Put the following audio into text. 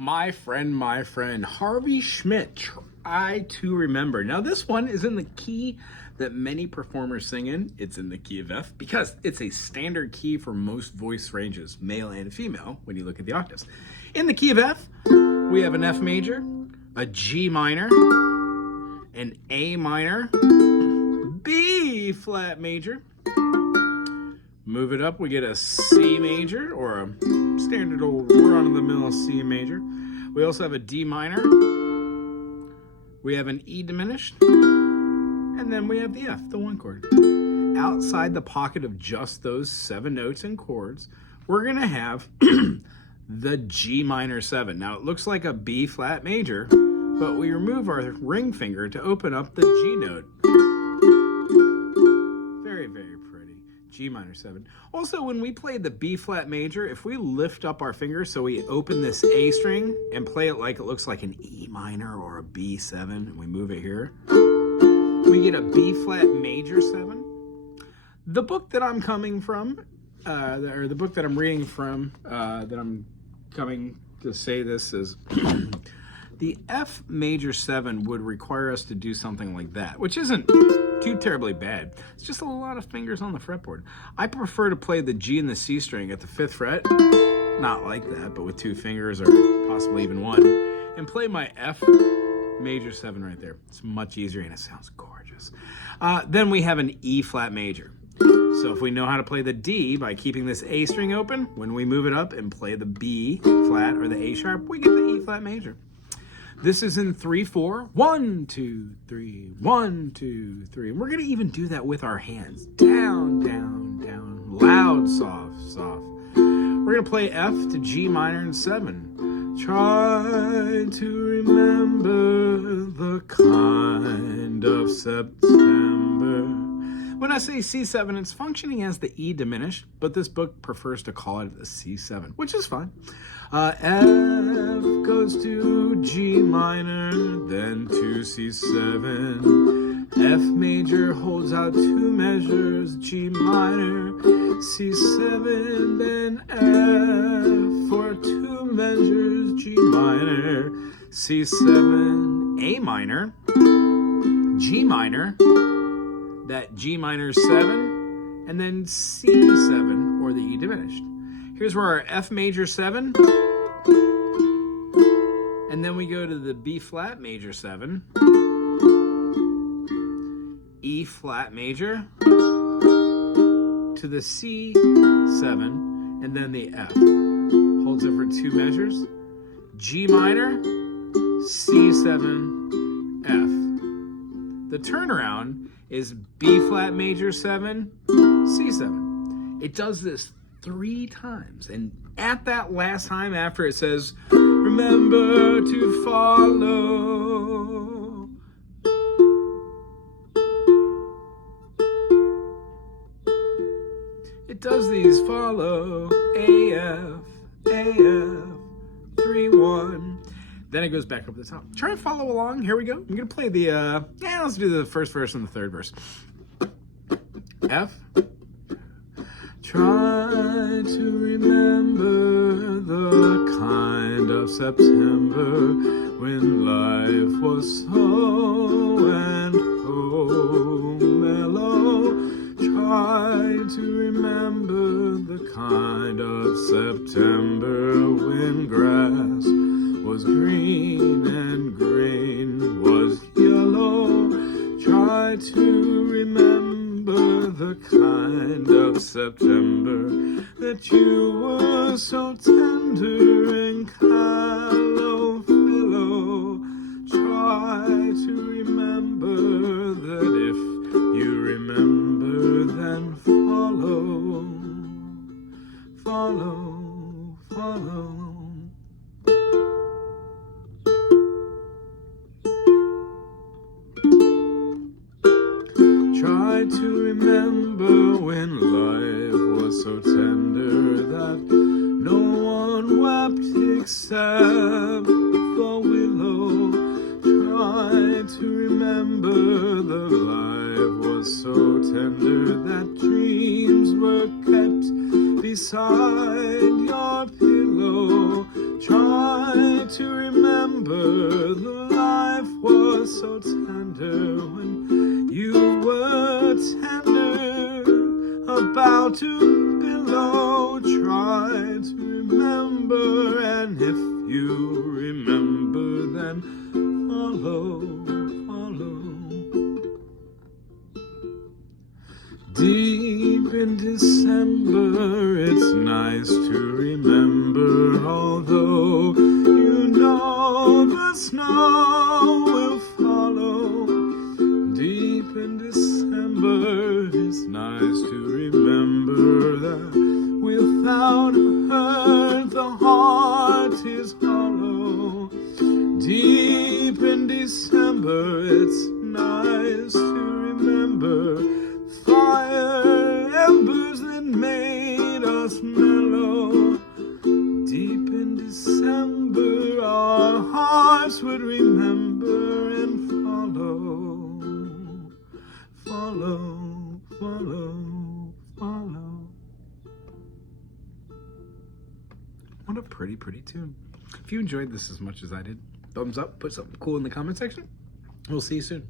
My friend, Harvey Schmidt, Try to Remember. Now this one is in the key that many performers sing in. It's in the key of F because it's a standard key for most voice ranges, male and female, when you look at the octaves. In the key of F, we have an F major, a G minor, an A minor, B flat major. Move it up, we get a C major, or a standard old run-of-the-mill C major. We also have a D minor. We have an E diminished. And then we have the F, the one chord. Outside the pocket of just those 7 notes and chords, we're gonna have the G minor 7. Now it looks like a B flat major, but we remove our ring finger to open up the G note. Very, very pretty. G minor 7. Also, when we play the B flat major, if we lift up our finger so we open this A string and play it like it looks like an E minor or a B7, and we move it here, we get a B flat major 7. The book that I'm coming from, or the book that I'm reading from, that I'm coming to say this is the F major 7 would require us to do something like that, which isn't too terribly bad. It's just a lot of fingers on the fretboard. I prefer to play the G and the C string at the 5th fret, not like that, but with 2 fingers or possibly even 1, and play my F major 7 right there. It's much easier and it sounds gorgeous. Then we have an E flat major. So if we know how to play the D by keeping this A string open, when we move it up and play the B flat or the A sharp, we get the E flat major. This is in 3/4. 1, 2, 3, 1, 2, 3. And we're gonna even do that with our hands. Down, down, down. Loud, soft, soft. We're gonna play F to G minor and 7. Try to remember the kind of September. When I say C7, it's functioning as the E diminished, but this book prefers to call it the C7, which is fine. F goes to G minor, then to C7. F major holds out 2 measures, G minor, C7, then F for 2 measures, G minor, C7, A minor, G minor, that G minor 7, and then C7, or the E diminished. Here's where our F major 7, and then we go to the B flat major 7, E flat major, to the C7, and then the F. Holds it for 2 measures, G minor, C7, F. The turnaround is B flat major 7, C7. It does this 3 times, and at that last time after it says, remember to follow, it does these follow, AF, AF, 3, 1. Then it goes back up to the top. Try to follow along. Here we go. I'm going to play the, let's do the first verse and the third verse. F. Try to remember the kind of September when life was so and oh mellow. Try to remember the kind of September when grass was green and grain was yellow. Try to remember the kind of September that you were so tender and callow pillow. Try to remember that if you remember, then follow, follow, follow. Try to remember when life was so tender that no one wept except the willow. Try to remember the life was so tender that dreams were kept beside your pillow. Try to remember the life was so tender when you were tender, about to below. Try to remember, and if you remember, then follow, follow. Deep in December, it's nice to remember, although you know the snow will follow. Deep in December, it's nice to remember that without her the heart is hollow. Deep in December, it's nice to remember fire embers that made us mellow. Deep in December, our hearts would remember and follow, follow, follow, follow. What a pretty, pretty tune. If you enjoyed this as much as I did, thumbs up, put something cool in the comment section. We'll see you soon.